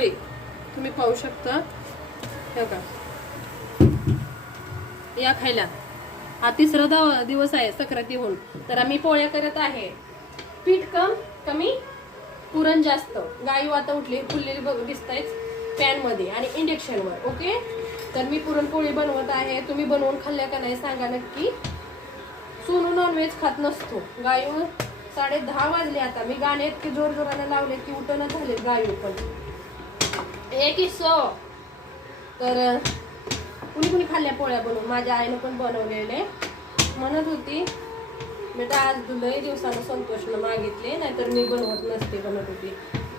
पोळी तुम्ही पाहू शकता. हे का या खायला. हा तिसरा दिवस आहे सक्राती होऊन, तर आम्ही पोळ्या करत आहे. पीठ कमी पुरण जास्त. गाई आता उठली फुललेली बघ दिसतायच पॅन मध्ये आणि इंडक्शनवर. ओके, तर मी पुरणपोळी बनवत आहे. तुम्ही बनवून खाल्ल्या का नाही सांगा नक्की. सोनू नॉनव्हेज खात नसतो. गायू 10:30 वाजले आता. मी गाणे इतके जोर जोराने लावले की उठणं झाले गायू पण. एक हिस्सो. तर कुणी खाल्ल्या पोळ्या बनवून. माझ्या आईनं पण बनवलेले. म्हणत होती बेटा आज लय दिवसानं संतोषनं मागितले, नाहीतर मी बनवत नसते म्हणत होती.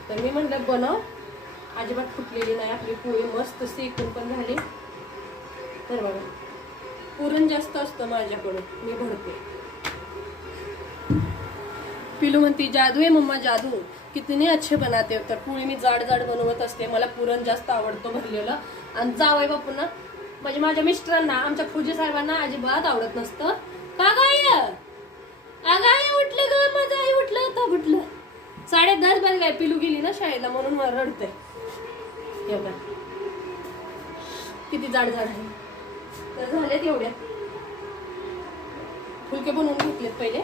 तर मी म्हणलं बनव. अजिबात फुटलेली नाही आपली पोळी, मस्त सेकून पण झाली. तर बघा पुरण जास्त असतं माझ्याकडे, मी भरते. पिलू म्हणती जादू आहे मम्मा जादू, कितने अच्छे बनाते हो. तर पोळी मी जाड जाड बनवत असते. मला पुरण जास्त आवडतं भरलेलं. आणि जावई बापूंना म्हणजे माझ्या मिस्टरांना, आमच्या फौजी साहेबांना अजिबात आवडत नसतं. का गाय अगं उठलं ग माझं, आई उठलं आता उठलं. 10:30 वाजले काय. पिलू गेली ना शाळेला म्हणून मला रडतंय. एवढा किती जाड जाड आहे. तर झालेत एवढ्या. फुलके बनवून घेतलेत पहिले.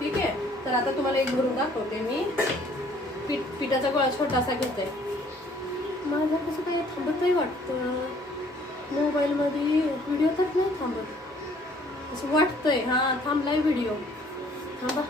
ठीक आहे, तर आता तुम्हाला एक भरून दाखवते मी. पिठाचा गोळा छोटासा घेतोय. माझं कसं काही थांबतही वाटतं मोबाईल मध्ये. व्हिडिओ तर नाही थांबत असं वाटतंय. हा थांबलाय व्हिडिओ. थांबा.